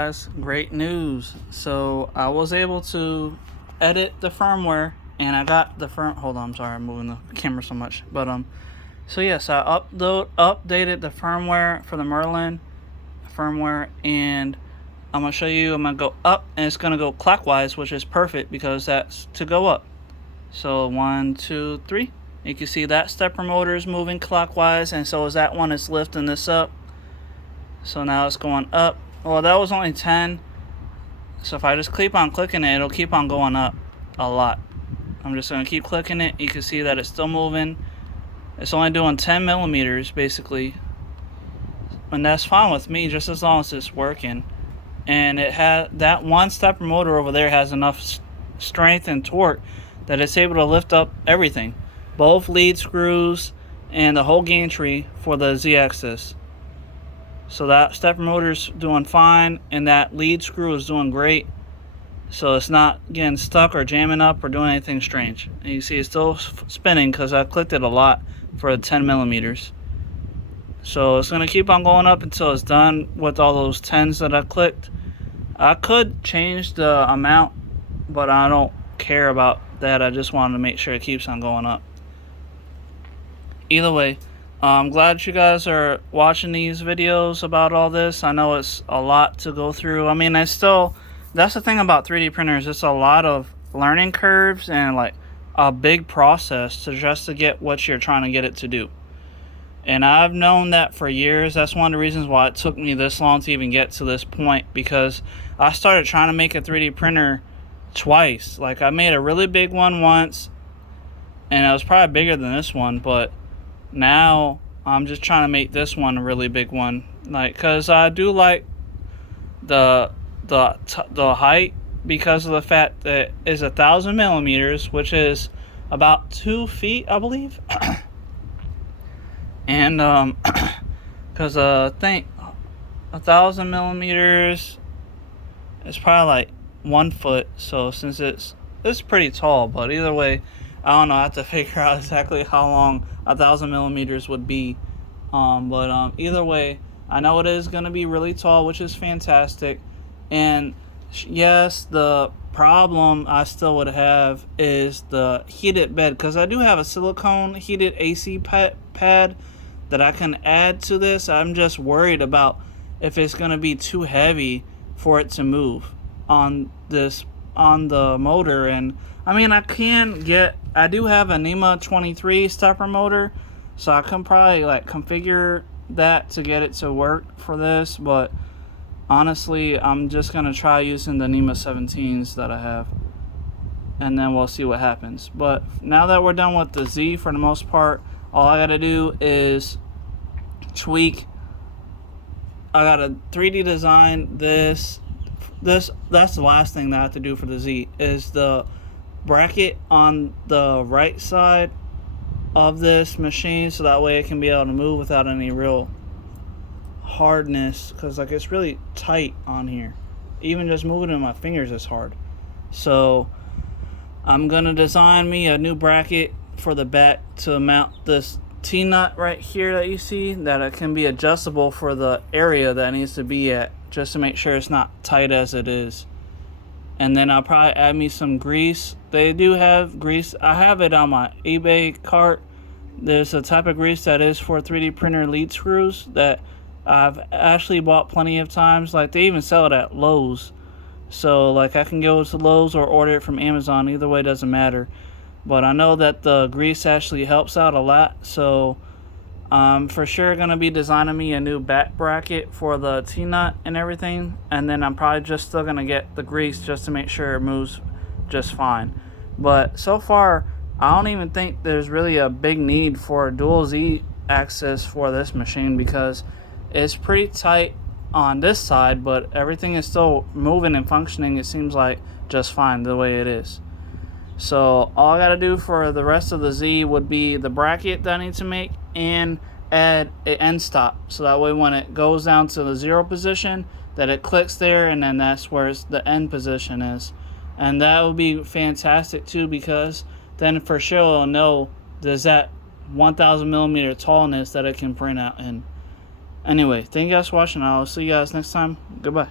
Guys, great news. So I was able to edit the firmware and I got the hold on, I'm sorry, I'm moving the camera so much. So yes, I updated the firmware for the Merlin firmware, and I'm gonna show you. I'm gonna go up and it's gonna go clockwise, which is perfect because that's to go up. So 1, 2, 3. You can see that stepper motor is moving clockwise, and so is that one. It's lifting this up. So now it's going up. Well, that was only 10. So if I just keep on clicking it, it'll keep on going up a lot. I'm just going to keep clicking it. You can see that it's still moving. It's only doing 10 millimeters basically. And that's fine with me, just as long as it's working. And it had that one stepper motor over there has enough strength and torque that it's able to lift up everything. Both lead screws and the whole gantry for the Z-axis. So that stepper motor's doing fine, and that lead screw is doing great. So it's not getting stuck or jamming up or doing anything strange. And you see it's still spinning because I clicked it a lot for 10 millimeters. So it's going to keep on going up until it's done with all those 10s that I clicked. I could change the amount, but I don't care about that. I just wanted to make sure it keeps on going up. Either way, I'm glad you guys are watching these videos about all this. I know it's a lot to go through. I mean, that's the thing about 3D printers. It's a lot of learning curves and like a big process to get what you're trying to get it to do. And I've known that for years. That's one of the reasons why it took me this long to even get to this point, because I started trying to make a 3D printer twice. Like, I made a really big one once, and it was probably bigger than this one, but now I'm just trying to make this one a really big one, like, cause I do like the height, because of the fact that it's 1,000 millimeters, which is about 2 feet, I believe. And cause I think 1,000 millimeters is probably like 1 foot. So since it's pretty tall, but either way, I don't know. I have to figure out exactly how long 1,000 millimeters would be. Either way, I know it is going to be really tall, which is fantastic. And yes, the problem I still would have is the heated bed, because I do have a silicone heated AC pad that I can add to this. I'm just worried about if it's going to be too heavy for it to move on the motor. And I mean, I do have a NEMA 23 stepper motor, so I can probably like configure that to get it to work for this, but honestly, I'm just going to try using the NEMA 17s that I have, and then we'll see what happens. But now that we're done with the Z for the most part, all I got to do is tweak. I got to 3D design this. That's the last thing that I have to do for the Z, is the bracket on the right side of this machine, so that way it can be able to move without any real hardness, because like it's really tight on here. Even just moving in my fingers is hard. So I'm gonna design me a new bracket for the back to mount this T-nut right here that you see, that it can be adjustable for the area that it needs to be at, just to make sure it's not tight as it is. And then I'll probably add me some grease. They do have grease. I have it on my eBay cart. There's a type of grease that is for 3D printer lead screws that I've actually bought plenty of times. Like, they even sell it at Lowe's. So like, I can go to Lowe's or order it from Amazon. Either way, doesn't matter. But I know that the grease actually helps out a lot. So I'm for sure going to be designing me a new back bracket for the T-nut and everything. And then I'm probably just still going to get the grease just to make sure it moves just fine. But so far, I don't even think there's really a big need for a dual Z axis for this machine, because it's pretty tight on this side, but everything is still moving and functioning, it seems like, just fine the way it is. So all I gotta do for the rest of the Z would be the bracket that I need to make, and add an end stop, so that way when it goes down to the 0 position, that it clicks there, and then that's where the end position is. And that would be fantastic too, because then for sure it'll know there's that 1,000 millimeter tallness that it can print out in. Anyway, thank you guys for watching. I'll see you guys next time. Goodbye.